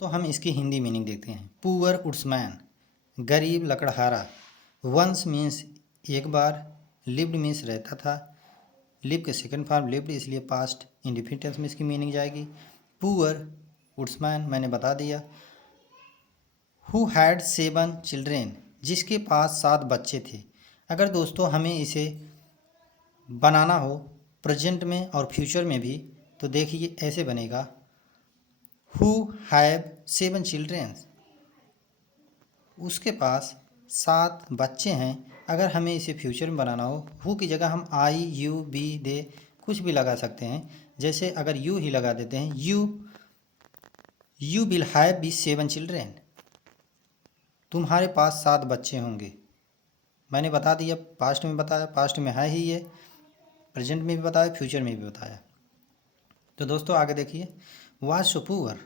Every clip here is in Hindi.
तो हम इसकी हिंदी मीनिंग देखते हैं। पुअर वुड्समैन, गरीब लकड़हारा। वंस मीन्स एक बार, लिव्ड मीन्स रहता था। लिव के सेकंड फॉर्म लिव्ड, इसलिए पास्ट इंडेफिनिट टेंस में इसकी मीनिंग जाएगी। पुअर वुड्समैन मैंने बता दिया। हु हैड 7 चिल्ड्रेन, जिसके पास 7 बच्चे थे। अगर दोस्तों हमें इसे बनाना हो प्रेजेंट में और फ्यूचर में भी, तो देखिए ऐसे बनेगा। हु हैव 7 चिल्ड्रेन, उसके पास 7 बच्चे हैं। अगर हमें इसे फ्यूचर में बनाना हो, हु की जगह हम आई यू बी दे कुछ भी लगा सकते हैं। जैसे अगर यू ही लगा देते हैं, you will have be 7 children, तुम्हारे पास 7 बच्चे होंगे। मैंने बता दिया, पास्ट में बताया, पास्ट में है ही ये, प्रेजेंट में भी बताया, फ्यूचर में भी बताया। तो दोस्तों आगे देखिए, वाज सो पुअर।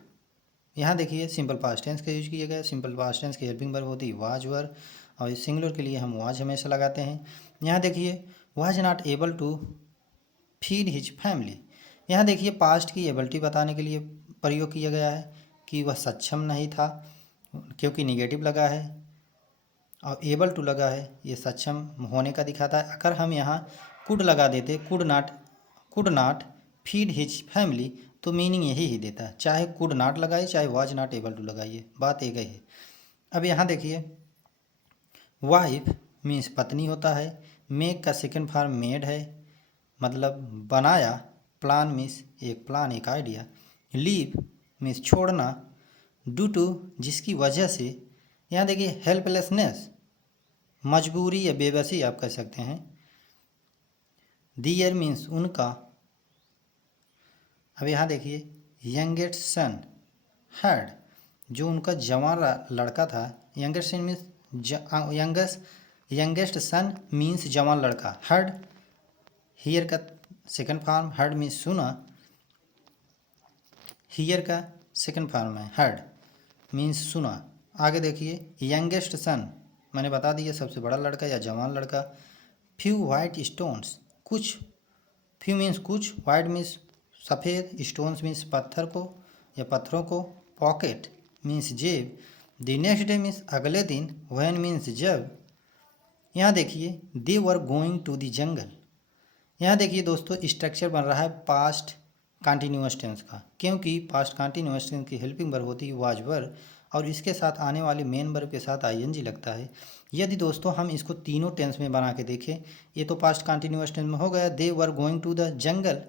यहाँ देखिए सिंपल पास्ट टेंस का यूज किया गया। सिंपल पास्ट टेंस की हेल्पिंग वर्ब होती है वाज वर, और सिंगुलर के लिए हम वाज हमेशा लगाते हैं। यहाँ देखिए, was not able to feed his family. यहाँ देखिए पास्ट की एबिलिटी बताने के लिए प्रयोग किया गया है कि वह सक्षम नहीं था, क्योंकि निगेटिव लगा है, और एबल टू लगा है, ये सक्षम होने का दिखाता है। अगर हम यहाँ कुड लगा देते, could naught feed his family, तो मीनिंग यही ही देता है। चाहे कुड नाट लगाइए, चाहे वाज नॉट एबल टू लगाइए, बात एक ही है। अब यहाँ देखिए, वाइफ मीन्स पत्नी होता है। मेक का सेकंड फॉर्म मेड है, मतलब बनाया। प्लान मीन्स एक प्लान, एक आइडिया। लीव मीन्स छोड़ना। डू टू जिसकी वजह से। यहाँ देखिए हेल्पलेसनेस, मजबूरी या बेबसी आप कह सकते हैं। दियर मीन्स उनका। अब यहाँ देखिए, यंगेस्ट सन हैड, जो उनका जवान लड़का था। Youngest son means youngest son means जवान लड़का। हैड हियर का सेकंड फॉर्म, हैड मीन्स सुना, हियर का सेकंड फॉर्म है हैड मीन्स सुना। आगे देखिए, यंगेस्ट सन मैंने बता दिया, सबसे बड़ा लड़का या जवान लड़का। फ्यू वाइट स्टोन्स, कुछ, फ्यू मीन्स कुछ, वाइट मीन्स सफ़ेद, स्टोन्स मीन्स पत्थर को या पत्थरों को। पॉकेट मीन्स जेब। द नेक्स्ट डे मीन्स अगले दिन। व्हेन मीन्स जब। यहाँ देखिए, they were going to the jungle. यहाँ देखिए दोस्तों, स्ट्रक्चर बन रहा है पास्ट कंटिन्यूअस टेंस का, क्योंकि पास्ट कंटिन्यूअस टेंस की हेल्पिंग वर्ब होती है वाज वर, और इसके साथ आने वाले मेन वर्ब के साथ आईएनजी लगता है। यदि दोस्तों हम इसको तीनों टेंस में बना के देखें, ये तो पास्ट कंटिन्यूअस टेंस में हो गया। They were going to the jungle,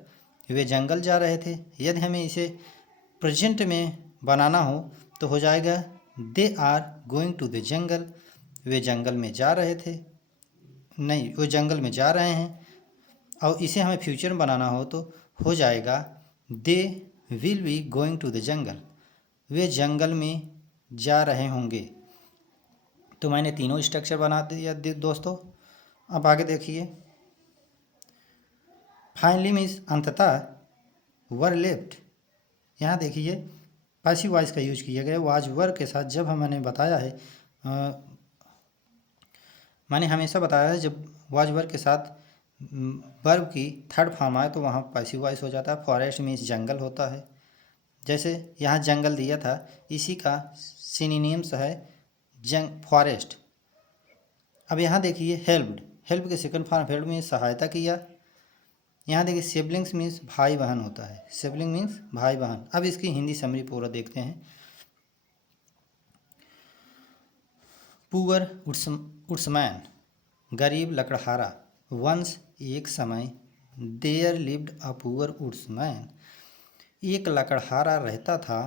वे जंगल जा रहे थे। यदि हमें इसे प्रेजेंट में बनाना हो, तो हो जाएगा they are going to the jungle, वे जंगल में जा रहे थे, नहीं वो जंगल में जा रहे हैं। और इसे हमें फ्यूचर में बनाना हो, तो हो जाएगा they will be going to the jungle, वे जंगल में जा रहे होंगे। तो मैंने तीनों स्ट्रक्चर बना दिया दोस्तों। अब आगे देखिए, फाइनली मीन्स अंततः, वर लेफ्ट। यहाँ देखिए पैसिव वॉइस का यूज किया गया वाज वर के साथ। जब मैंने बताया है, मैंने हमेशा बताया है, जब वाज वर के साथ वर्ब की थर्ड फॉर्म आए तो वहाँ पैसिव वॉइस हो जाता है। फॉरेस्ट मीन्स जंगल होता है। जैसे यहाँ जंगल दिया था, इसी का सिनोनिम्स है फॉरेस्ट। अब यहाँ देखिए हेल्प्ड, हेल्प के सेकंड फॉर्म हेल्प में सहायता किया। यहाँ देखिए सिबलिंग्स मीन्स भाई बहन होता है, सिबलिंग मीन्स भाई बहन। अब इसकी हिंदी समरी पूरा देखते हैं। पुअर वुड्समैन, गरीब लकड़हारा। वंस एक समय, there lived a poor woodsman, एक लकड़हारा रहता था।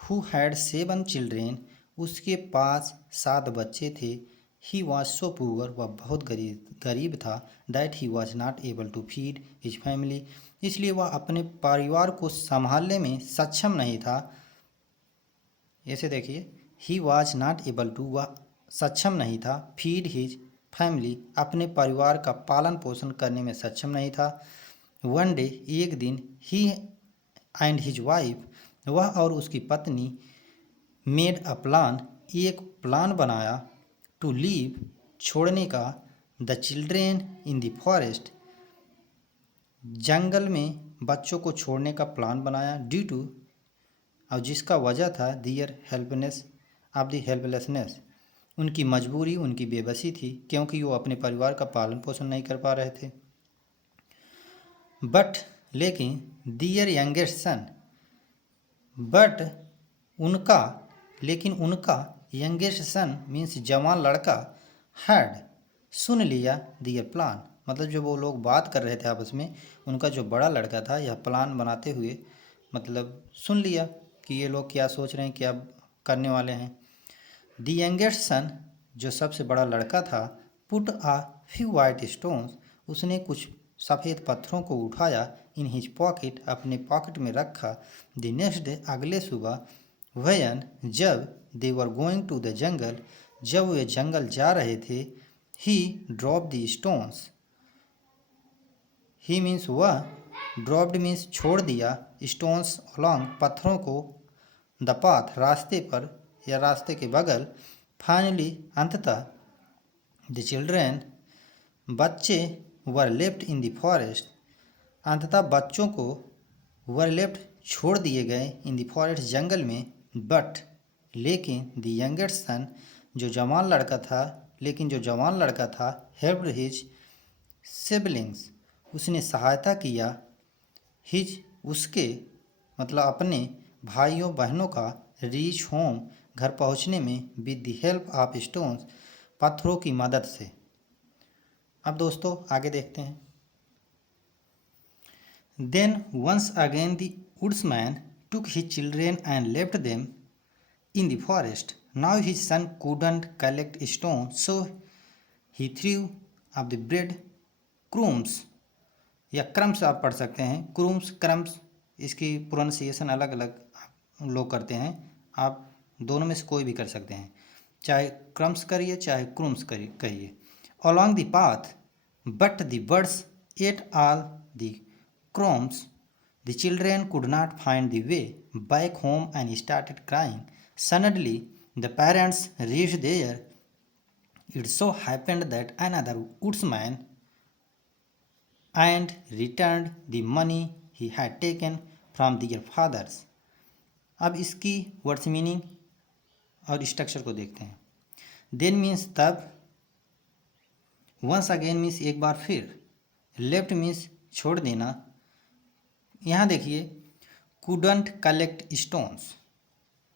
हु हैड 7 चिल्ड्रेन, उसके पास 7 बच्चे थे। ही वॉज सो पुअर, वह बहुत गरीब था। That he was not able to feed his family, इसलिए वह अपने परिवार को संभालने में सक्षम नहीं था। ऐसे देखिए, he was not able to, वह सक्षम नहीं था। फीड हिज फैमिली, अपने परिवार का पालन पोषण करने में सक्षम नहीं था। वन डे, एक दिन, ही एंड हिज वाइफ, वह और उसकी पत्नी, मेड अ प्लान, एक प्लान बनाया। टू लीव, छोड़ने का। The children in the forest, जंगल में बच्चों को छोड़ने का प्लान बनाया। ड्यू टू, और जिसका वजह था दियर हेल्पनेस ऑफ द हेल्पलेसनेस, उनकी मजबूरी, उनकी बेबसी थी, क्योंकि वो अपने परिवार का पालन पोषण नहीं कर पा रहे थे। बट लेकिन दियर यंगेस्ट सन, बट उनका, लेकिन उनका यंगेस्ट सन मीन्स जवान लड़का हैड सुन लिया दियर प्लान, मतलब जब वो लोग बात कर रहे थे आपस में, उनका जो बड़ा लड़का था यह प्लान बनाते हुए मतलब सुन लिया कि ये लोग क्या सोच रहे हैं, क्या करने वाले हैं। द यंगेस्ट सन, जो सबसे बड़ा लड़का था, put a few white stones, उसने कुछ सफ़ेद पत्थरों को उठाया, इन हिज पॉकेट, अपने पॉकेट में रखा। द नेक्स्ट डे, अगले सुबह, व्हेन, जब, they were going to the jungle, जब वे जंगल जा रहे थे, he drop the stones, he means वह, ड्रॉप्ड मीन्स छोड़ दिया, स्टोन्स अलॉन्ग, पत्थरों को, द पाथ, रास्ते पर या रास्ते के बगल, फाइनली, अंततः, द चिल्ड्रेन, बच्चे, वर लेफ्ट इन द फॉरेस्ट, अंततः बच्चों को, वर लेफ्ट, छोड़ दिए गए, इन द फॉरेस्ट, जंगल में, बट, लेकिन, द यंगेस्ट सन, जो जवान लड़का था, लेकिन जो जवान लड़का था, हेल्प्ड हिज सिबलिंग्स, उसने सहायता किया, हिज, उसके, मतलब अपने भाइयों बहनों का, रीच होम, घर पहुंचने में, with the help of stones, पत्थरों की मदद से। अब दोस्तों आगे देखते हैं। Then once again the woodsman took his children and left them in the forest, now his son couldn't collect stone, so he threw of the bread crumbs, या क्रम्स आप पढ़ सकते हैं, क्रूम्स, क्रम्स, इसकी प्रोनाउंसिएशन अलग अलग लोग करते हैं, आप दोनों में से कोई भी कर सकते हैं, चाहे क्रम्स करिए चाहे क्रूम्स कहिए। Along the path, but the birds ate all the crumbs, the children could not find the way back home and started crying, suddenly the parents reached there, it so happened that another woodsman and returned the money he had taken from their fathers। अब इसकी वर्ड्स मीनिंग और स्ट्रक्चर को देखते हैं। देन मीन्स तब, वंस अगेन मीन्स एक बार फिर, लेफ्ट मीन्स छोड़ देना। यहाँ देखिए, couldn't collect stones,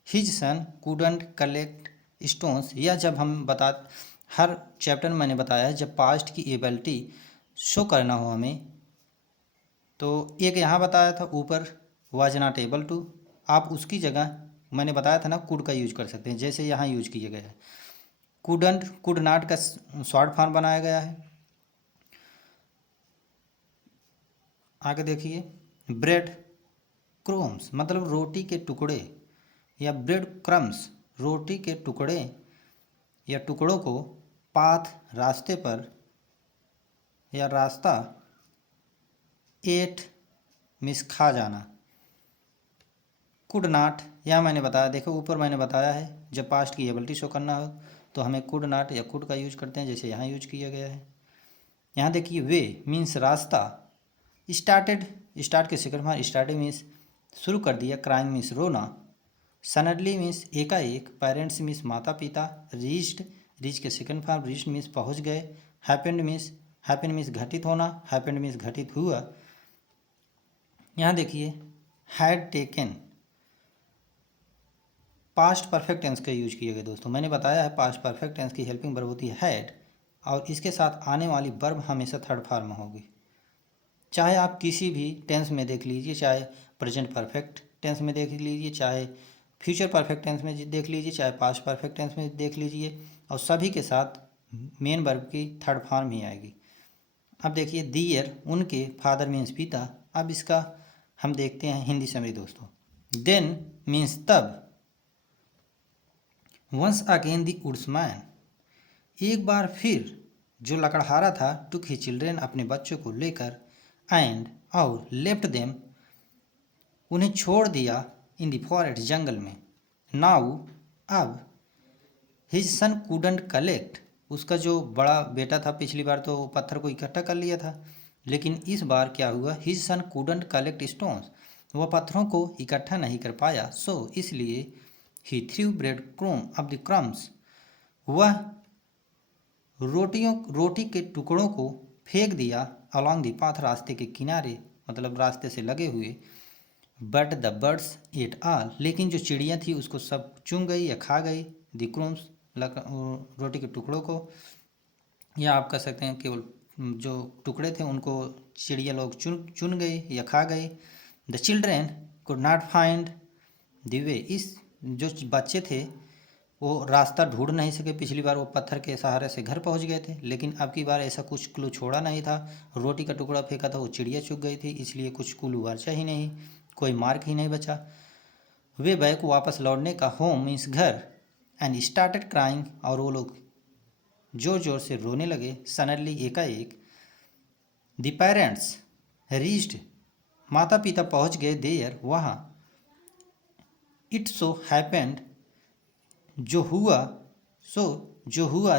his son couldn't collect stones, यह जब हम हर चैप्टर में मैंने बताया है, जब पास्ट की एबिलिटी शो करना हो हमें, तो एक यहाँ बताया था ऊपर, वाज नॉट एबल टू, आप उसकी जगह मैंने बताया था ना कुड का यूज कर सकते हैं, जैसे यहाँ यूज किया गया है। कुडंट, कुड नॉट का शॉर्ट फॉर्म बनाया गया है। आगे देखिए, ब्रेड क्रूम्स, मतलब रोटी के टुकड़े, या ब्रेड क्रम्स, रोटी के टुकड़े या टुकड़ों को, पाथ, रास्ते पर या रास्ता, एट मिस खा जाना, कुड नॉट, यह मैंने बताया, देखो ऊपर मैंने बताया है, जब पास्ट की एबिलिटी शो करना हो तो हमें कुड नॉट या कुड का यूज करते हैं, जैसे यहाँ यूज किया गया है। यहाँ देखिए, वे मीन्स रास्ता, स्टार्टेड, स्टार्ट के सेकंड फॉर्म स्टार्टेड मीन्स शुरू कर दिया, क्राइम मीन्स रोना, सडनली मीन्स एकाएक, पेरेंट्स मीन्स माता पिता, रीच्ड, रीच के सेकंड फॉर्म रीच्ड मीन्स पहुँच गए, हैपेंड मीन्स घटित होना, हैपेंड मीन्स घटित हुआ। यहाँ देखिए, had taken, past perfect tense का यूज किया गया दोस्तों, मैंने बताया है पास्ट परफेक्ट टेंस की हेल्पिंग वर्ब होती है हैड, और इसके साथ आने वाली वर्ब हमेशा थर्ड फॉर्म में होगी, चाहे आप किसी भी टेंस में देख लीजिए, चाहे प्रेजेंट परफेक्ट टेंस में देख लीजिए, चाहे फ्यूचर परफेक्ट टेंस में देख लीजिए, चाहे पास्ट परफेक्ट टेंस में देख लीजिए, और सभी के साथ मेन वर्ब की थर्ड फॉर्म ही आएगी। अब देखिए, दियर, उनके, फादर मीन्स पिता। अब इसका हम देखते हैं हिंदी समरी दोस्तों। देन मीन्स तब, वंस अगेन द वुड्समैन, एक बार फिर जो लकड़हारा था, टुक ही चिल्ड्रेन, अपने बच्चों को लेकर, एंड, और, लेफ्ट देम, उन्हें छोड़ दिया, इन द फॉरेस्ट, जंगल में, नाउ, अब, हिज सन couldn't कलेक्ट, उसका जो बड़ा बेटा था, पिछली बार तो पत्थर को इकट्ठा कर लिया था, लेकिन इस बार क्या हुआ, his son couldn't collect stones, वह पत्थरों को इकट्ठा नहीं कर पाया, सो इसलिए he threw bread crumb of the crumbs, वह रोटी के टुकड़ों को फेंक दिया अलॉन्ग द पाथ, रास्ते के किनारे, मतलब रास्ते से लगे हुए। But the birds ate all, लेकिन जो चिड़ियाँ थी उसको सब चुन गई या खा गई। द क्रूम्स, रोटी के टुकड़ों को, या आप कह सकते हैं केवल जो टुकड़े थे उनको चिड़िया लोग चुन गई या खा गई। The children could not find the वे, इस जो बच्चे थे वो रास्ता ढूंढ नहीं सके। पिछली बार वो पत्थर के सहारे से घर पहुंच गए थे, लेकिन अब की बार ऐसा कुछ क्लू छोड़ा नहीं था। रोटी का टुकड़ा फेंका था, वो चिड़िया चुग गई थी, इसलिए कुछ क्लू बचा ही नहीं, कोई मार्क ही नहीं बचा। वे बैक, वापस लौटने का, होम मीन्स घर, एंड स्टार्टेड क्राइंग, और वो लोग जोर जोर से रोने लगे। सडनली, एकाएक, द पेरेंट्स रीच्ड, माता पिता पहुंच गए, देयर, वहाँ। इट सो हैपेंड, जो हुआ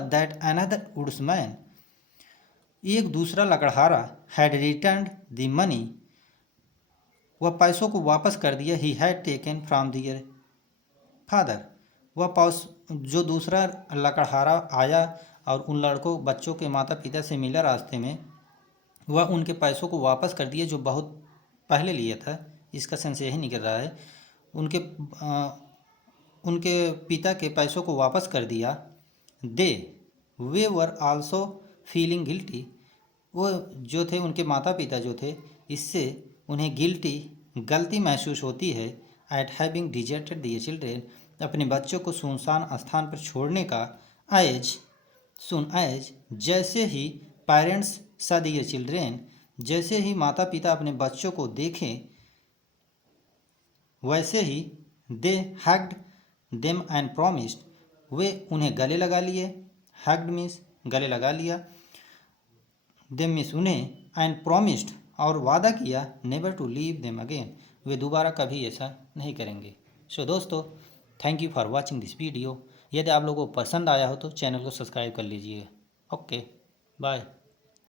दैट अनदर वुड्समैन, एक दूसरा लकड़हारा, हैड रिटर्न्ड द मनी, वह पैसों को वापस कर दिया। He had taken from their father, वह जो दूसरा लकड़हारा आया और उन बच्चों के माता पिता से मिला रास्ते में, वह उनके पैसों को वापस कर दिया जो बहुत पहले लिया था। इसका सेंस यही निकल रहा है, उनके पिता के पैसों को वापस कर दिया। दे वे वर आल्सो फीलिंग गिल्टी, वो जो थे उनके माता पिता जो थे, इससे उन्हें गलती महसूस होती है। At having deserted their children, अपने बच्चों को सुनसान स्थान पर छोड़ने का। एज, जैसे ही पेरेंट्स सा दियर चिल्ड्रेन, जैसे ही माता पिता अपने बच्चों को देखें, वैसे ही they hugged them and promised, वे उन्हें गले लगा लिए। हग्ड मीन्स गले लगा लिया, देम मीन्स उन्हें, एंड प्रॉमिस्ड, और वादा किया, never to leave them again, वे दोबारा कभी ऐसा नहीं करेंगे। सो दोस्तों, thank you for watching this video. यदि आप लोगों को पसंद आया हो तो चैनल को सब्सक्राइब कर लीजिए। Okay, bye.